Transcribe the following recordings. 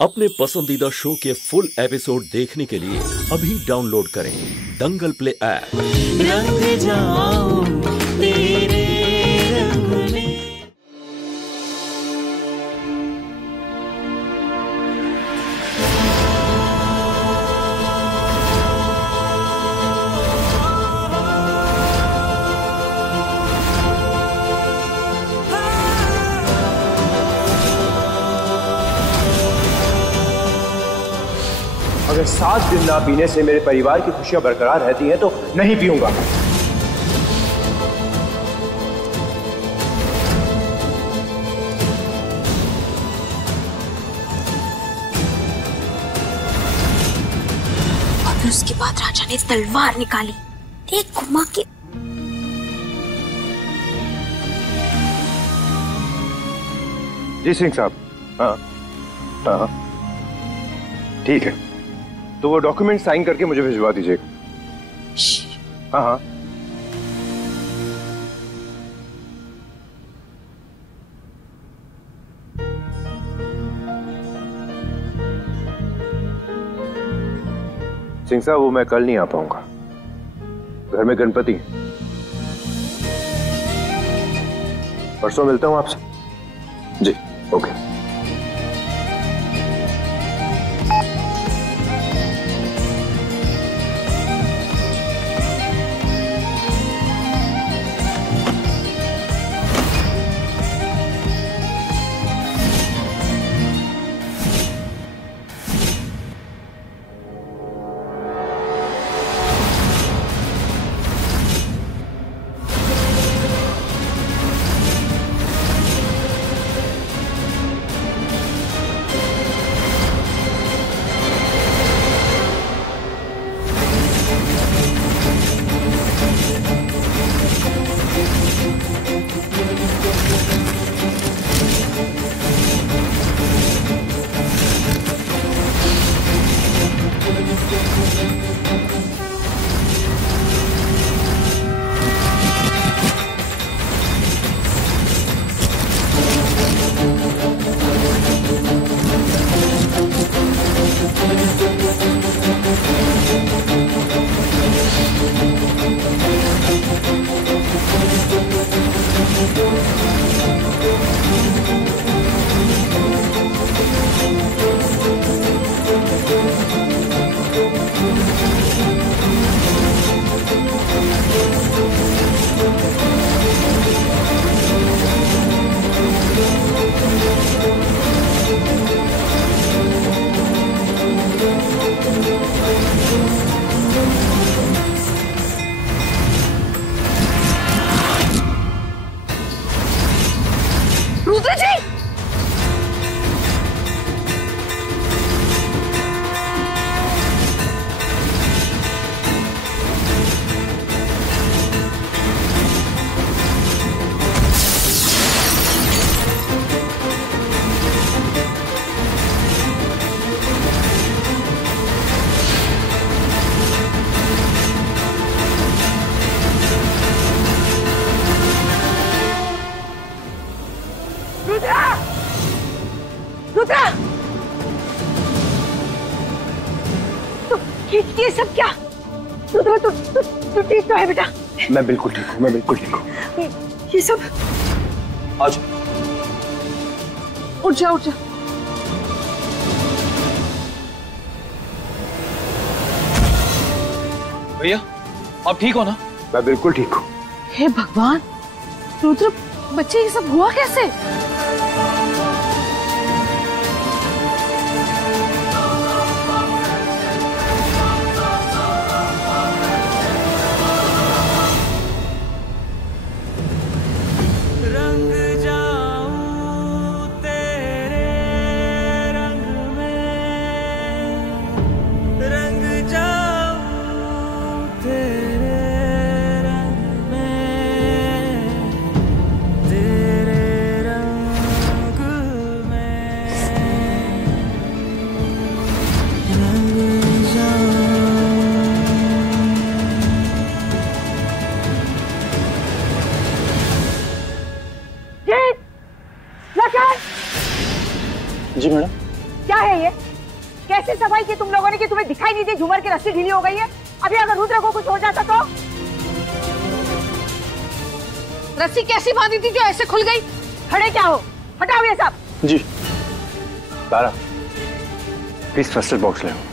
अपने पसंदीदा शो के फुल एपिसोड देखने के लिए अभी डाउनलोड करें दंगल प्ले ऐप। रंग जाऊं तेरे रंग में। अगर 7 दिन ना पीने से मेरे परिवार की खुशियां बरकरार रहती हैं तो नहीं पीऊंगा। और फिर उसके बाद राजा ने तलवार निकाली, एक घुमा के। जी सिंह साहब, हाँ हाँ ठीक है, तो वो डॉक्यूमेंट साइन करके मुझे भिजवा दीजिएगा। हाँ हाँ सिंह साहब, वो मैं कल नहीं आ पाऊंगा, घर में गणपति। परसों मिलता हूं आपसे। जी ओके। ये सब क्या? तू ठीक तो है बेटा? मैं बिल्कुल ठीक हूँ, मैं बिल्कुल ठीक हूँ। ये सब आज उठ जा, उठ जा। भैया आप ठीक हो ना? मैं बिल्कुल ठीक हूँ। हे भगवान, रुद्र बच्चे ये सब हुआ कैसे? तेरे रंग गई है? कैसी सफाई की तुम लोगों ने कि तुम्हें दिखाई नहीं दी झूमर की रस्सी ढीली हो गई है? अभी अगर रुद्र को कुछ हो जाता तो? रस्सी कैसी बांधी थी जो ऐसे खुल गई? खड़े क्या हो, हटाओ ये सब। जी तारा, प्लीज फर्स्ट एड बॉक्स ले आओ।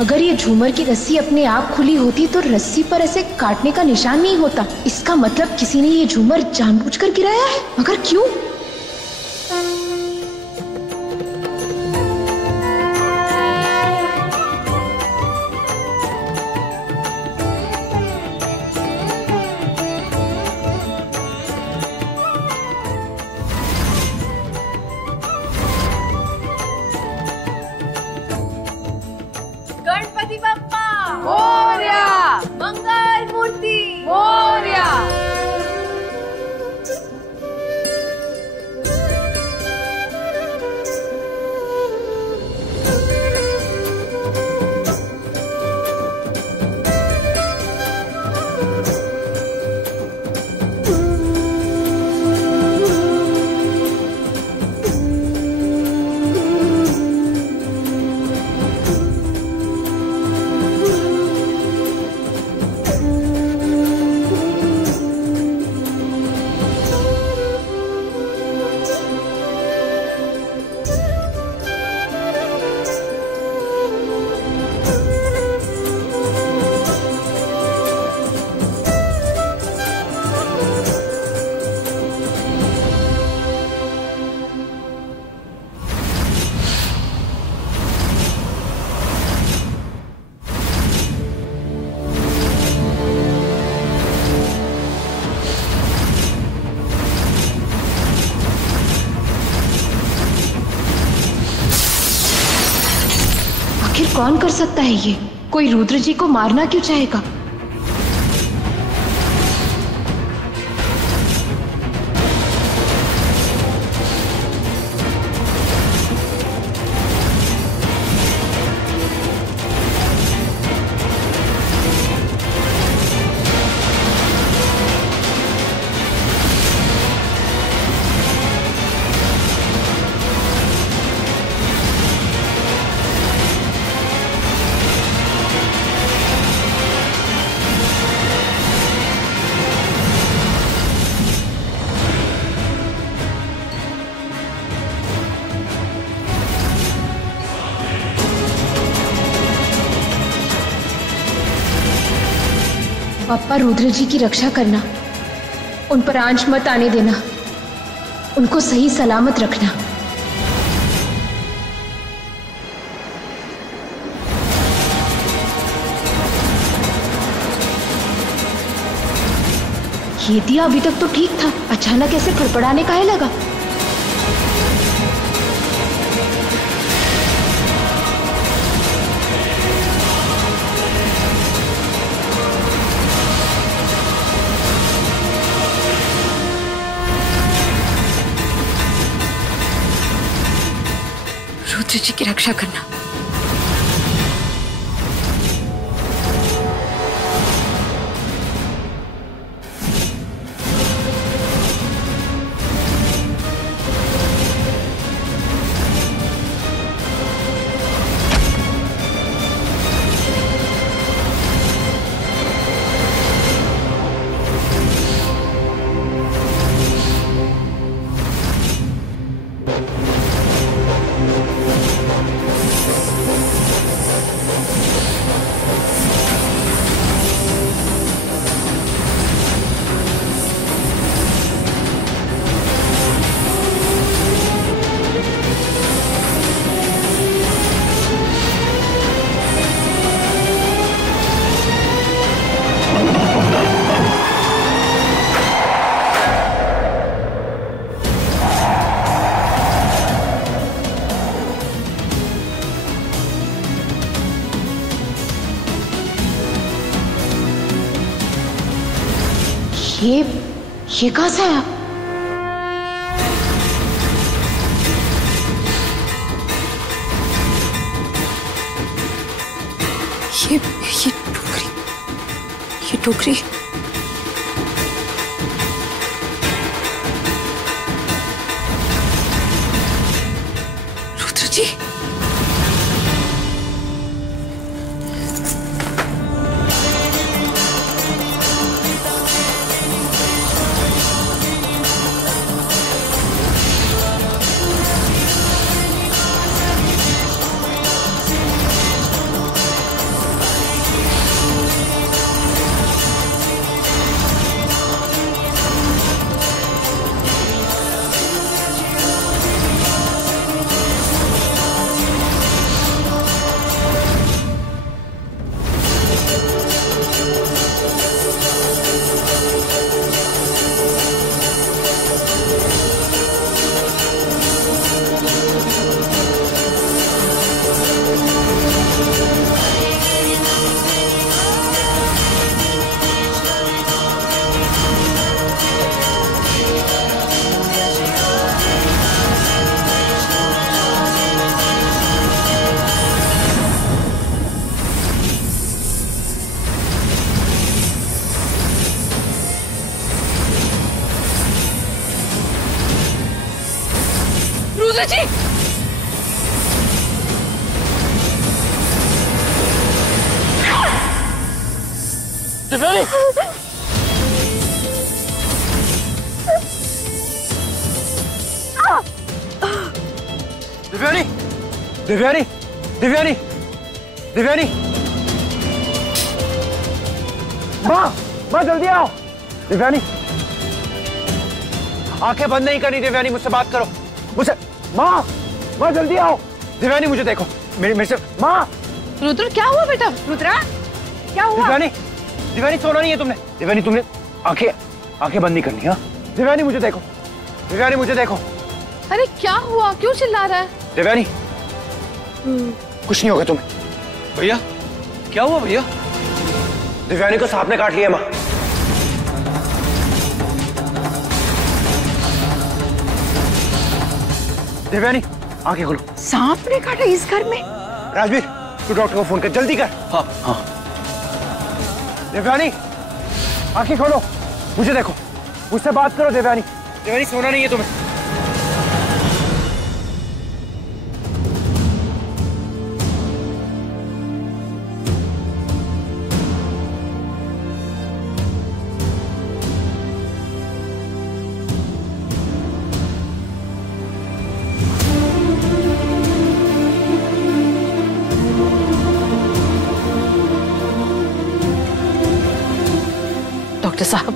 अगर ये झूमर की रस्सी अपने आप खुली होती तो रस्सी पर ऐसे काटने का निशान नहीं होता। इसका मतलब किसी ने ये झूमर जानबूझकर गिराया है। मगर क्यों? गणपति बप्पा मोरया, मंगल मूर्ति मोरया। आखिर कौन कर सकता है ये? कोई रुद्र जी को मारना क्यों चाहेगा? पापा, रुद्र जी की रक्षा करना, उन पर आंच मत आने देना, उनको सही सलामत रखना। ये दिया अभी तक तो ठीक था, अचानक ऐसे फड़फड़ाने काहे लगा? रुद्र जी की रक्षा करना। ये कहां से आया? ये टोकरी रुद्र जी। रुद्र जी, देवयानी, देवयानी, देवयानी, देवयानी, देवयानी, माँ जल्दी आओ। देवयानी, आंखें बंद नहीं करनी। देवयानी मुझसे बात करो, मुझसे। माँ जल्दी आओ। देवयानी मुझे देखो, मेरे से। माँ। रुद्र क्या हुआ बेटा? रुद्रा क्या हुआ? देवयानी सोना नहीं है तुमने। देवयानी तुमने आंखें बंद नहीं करनी। हाँ देवयानी मुझे देखो, देवयानी मुझे देखो। अरे क्या हुआ, क्यों चिल्ला रहा है? देवयानी कुछ नहीं होगा तुम्हें। भैया क्या हुआ भैया? देवयानी को सांप ने काट लिया माँ। देवयानी आंखें खोलो। सांप ने काटा इस घर में? राजवीर तू डॉक्टर को फोन कर, जल्दी कर। हाँ हाँ। देवयानी आंखें खोलो, मुझे देखो, मुझसे बात करो। देवयानी, देवयानी सोना नहीं है तुम्हें। डॉक्टर साहब,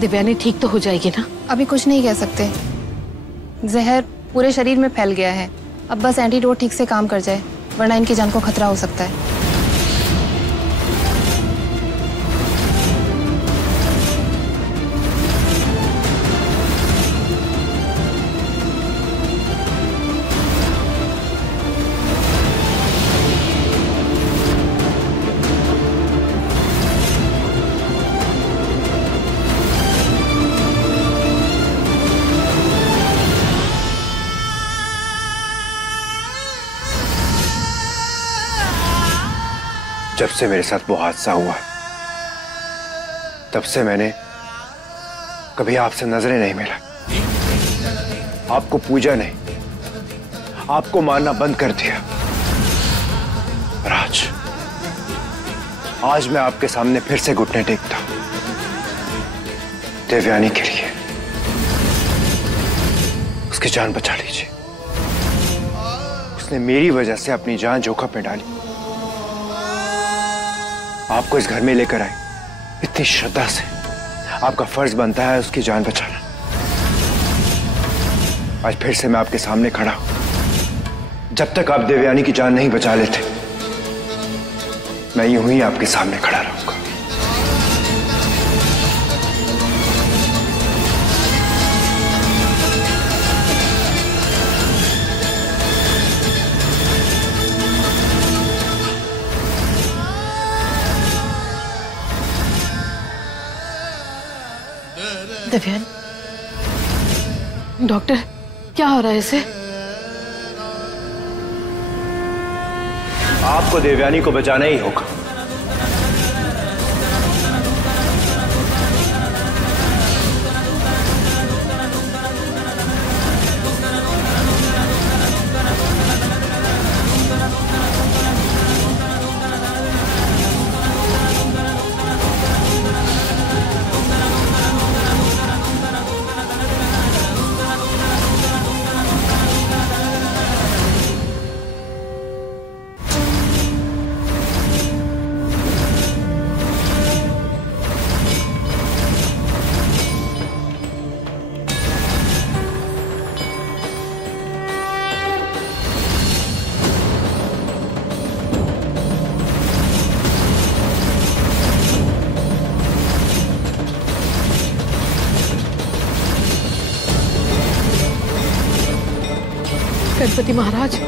देवयानी ठीक तो हो जाएगी ना? अभी कुछ नहीं कह सकते, जहर पूरे शरीर में फैल गया है। अब बस एंटीडोट ठीक से काम कर जाए, वरना इनकी जान को खतरा हो सकता है। जब से मेरे साथ वो हादसा हुआ, तब से मैंने कभी आपसे नजरें नहीं मिला, आपको पूजा नहीं, आपको मानना बंद कर दिया। और आज मैं आपके सामने फिर से घुटने टेकता हूं, देवयानी के लिए। उसकी जान बचा लीजिए। उसने मेरी वजह से अपनी जान जोखिम में डाली, आपको इस घर में लेकर आए इतनी श्रद्धा से। आपका फर्ज बनता है उसकी जान बचाना। आज फिर से मैं आपके सामने खड़ा हूं। जब तक आप देवयानी की जान नहीं बचा लेते, मैं यूं ही आपके सामने खड़ा रहूंगा। देवयानी, डॉक्टर क्या हो रहा है इसे? आपको देवयानी को बचाना ही होगा। गणपति महाराज,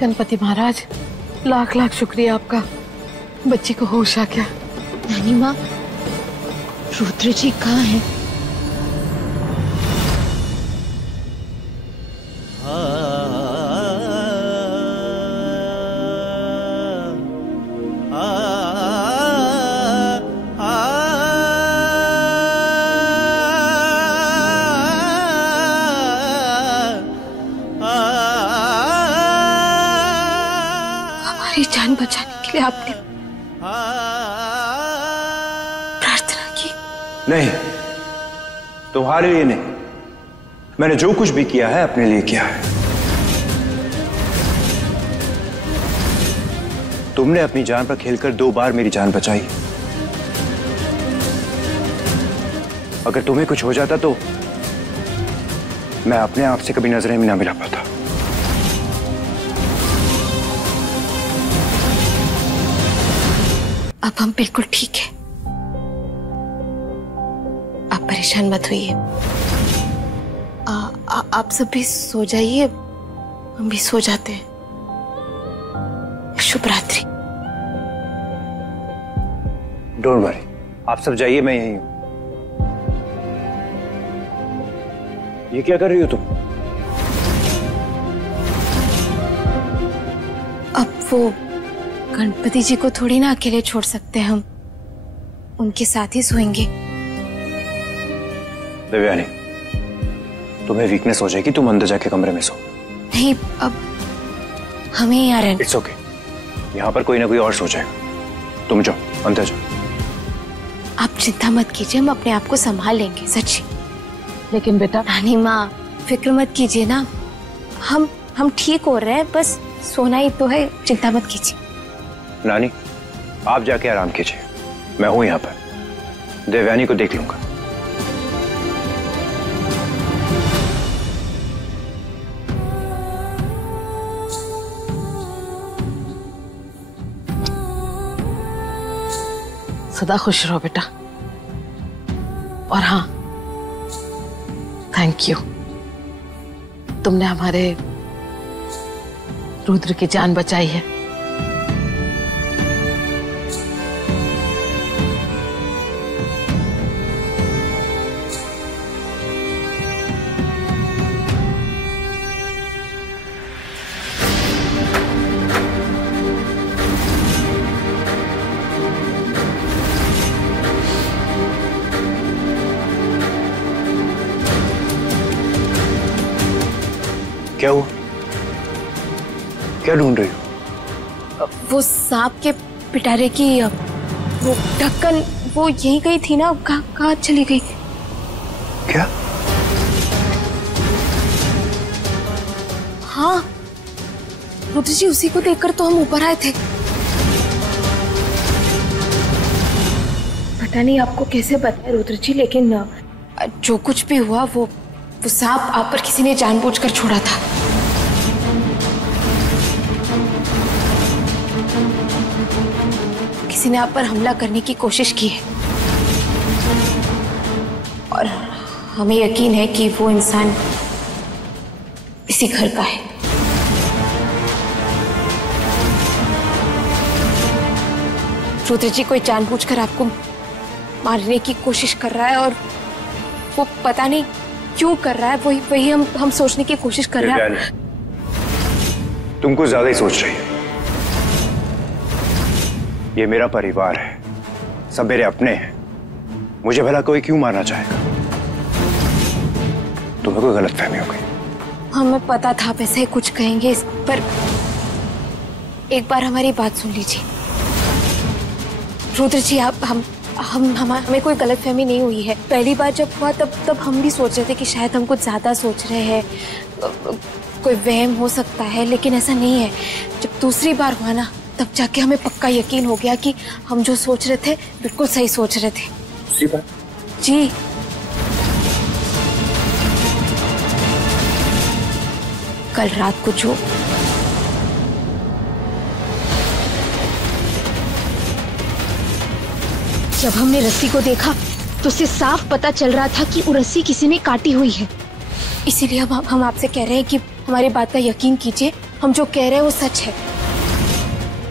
गणपति महाराज, लाख लाख शुक्रिया आपका। बच्ची को होश आ गया। नानी माँ, रुद्र जी कहाँ हैं? हमारी जान बचाने के लिए आपने प्रार्थना की? नहीं, तुम्हारे लिए नहीं। मैंने जो कुछ भी किया है अपने लिए किया है। तुमने अपनी जान पर खेलकर 2 बार मेरी जान बचाई। अगर तुम्हें कुछ हो जाता तो मैं अपने आप से कभी नजरें भी ना मिला पाता। अब हम बिल्कुल ठीक है, आप परेशान मत होइए। आप सब भी सो जाइए, हम भी सो जाते हैं। शुभ रात्रि। डोंट वरी, आप सब जाइए, मैं यहीं हूं। ये क्या कर रही हो तुम? अब वो गणपति जी को थोड़ी ना अकेले छोड़ सकते हम, उनके साथ ही सोएंगे। देवयानी, तुम्हें वीकनेस हो जाएगी, तुम अंदर जाके कमरे में सो। नहीं, अब हमें यहाँ रहना। इट्स ओके, यहाँ पर कोई ना कोई और सो जाएगा। तुम जाओ, अंदर जाओ। आप चिंता मत कीजिए, हम अपने आप को संभाल लेंगे, सच्ची। लेकिन बेटा, नानी माँ फिक्र मत कीजिए ना, हम ठीक हो रहे हैं, बस सोना ही तो है, चिंता मत कीजिए। नानी, आप जाके आराम कीजिए, मैं हूं यहाँ पर। देवयानी को देख लूंगा। सदा खुश रहो बेटा। और हाँ, थैंक यू, तुमने हमारे रुद्र की जान बचाई है। क्या हुआ? क्या ढूंढ रही हो? वो सांप के पिटारे की वो ढक्कन, वो यहीं गई थी ना, कहाँ चली गई थी? क्या? हाँ, रुद्र जी, उसी को देखकर तो हम ऊपर आए थे। पता नहीं आपको कैसे बताया रुद्र जी, लेकिन जो कुछ भी हुआ वो सांप आप पर किसी ने जानबूझकर छोड़ा था। किसी ने आप पर हमला करने की कोशिश की है और हमें यकीन है कि वो इंसान इसी घर का है। रुद्र जी कोई जानबूझकर आपको मारने की कोशिश कर रहा है और वो पता नहीं क्यों कर रहा है। वही हम सोचने की कोशिश कर रहे हैं। तुम कुछ ज्यादा ही सोच रही हो। ये मेरा परिवार है, सब मेरे अपने हैं। मुझे भला कोई क्यों मारना चाहेगा? तुम्हें कोई गलतफहमी हो गई। हमें पता था आप ऐसे कुछ कहेंगे, पर एक बार हमारी बात सुन लीजिए। रुद्र जी आप हमें कोई गलतफहमी नहीं हुई है। पहली बार जब हुआ तब हम भी सोच रहे थे कि शायद हम कुछ ज्यादा सोच रहे हैं, कोई वहम हो सकता है, लेकिन ऐसा नहीं है। जब दूसरी बार हुआ ना तब जाके हमें पक्का यकीन हो गया कि हम जो सोच रहे थे बिल्कुल सही सोच रहे थे। दूसरी बार? जी कल रात को जो जब हमने रस्सी को देखा तो उसे साफ पता चल रहा था कि वो रस्सी किसी ने काटी हुई है। इसीलिए हम आपसे कह रहे हैं कि हमारी बात का यकीन कीजिए। हम जो कह रहे हैं वो सच है।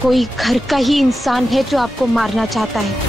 कोई घर का ही इंसान है जो आपको मारना चाहता है।